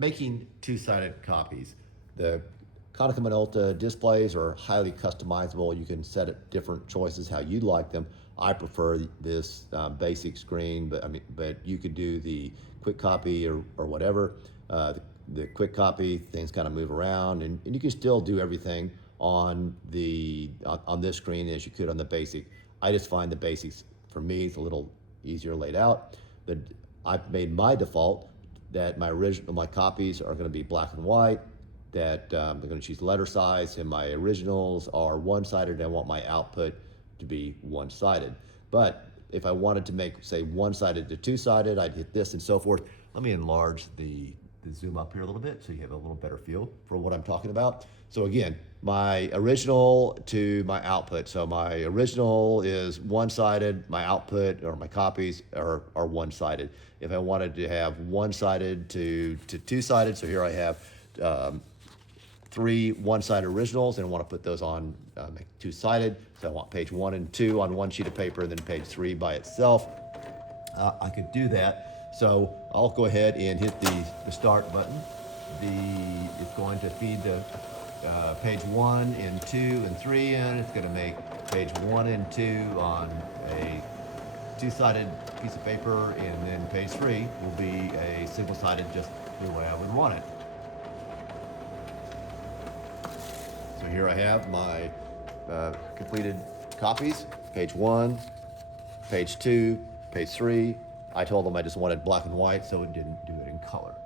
making two-sided copies. The Konica Minolta displays are highly customizable. You can set it different choices how you'd like them. I prefer this basic screen, but you could do the quick copy or whatever. The quick copy, things kind of move around, and you can still do everything on this screen as you could on the basic. I just find the basics, for me, it's a little easier laid out. I've made my default that my copies are going to be black and white, that I'm going to choose letter size, and my originals are one-sided, and I want my output to be one-sided. But if I wanted to make, say, one-sided to two-sided, I'd hit this and so forth. Let me enlarge the zoom up here a little bit so you have a little better feel for what I'm talking about. So again, my original to my output. So my original is one-sided, my output or my copies are one-sided. If I wanted to have one-sided to two-sided, so here I have 3 one-sided originals and I want to put those on two-sided. So I want page 1 and 2 on one sheet of paper and then page 3 by itself. I could do that. So I'll go ahead and hit the start button. It's going to feed the page 1 and 2 and 3 in. It's going to make page 1 and 2 on a two-sided piece of paper, and then page 3 will be a single-sided, just the way I would want it. So here I have my completed copies, page 1, page 2, page 3. I told them I just wanted black and white, so it didn't do it in color.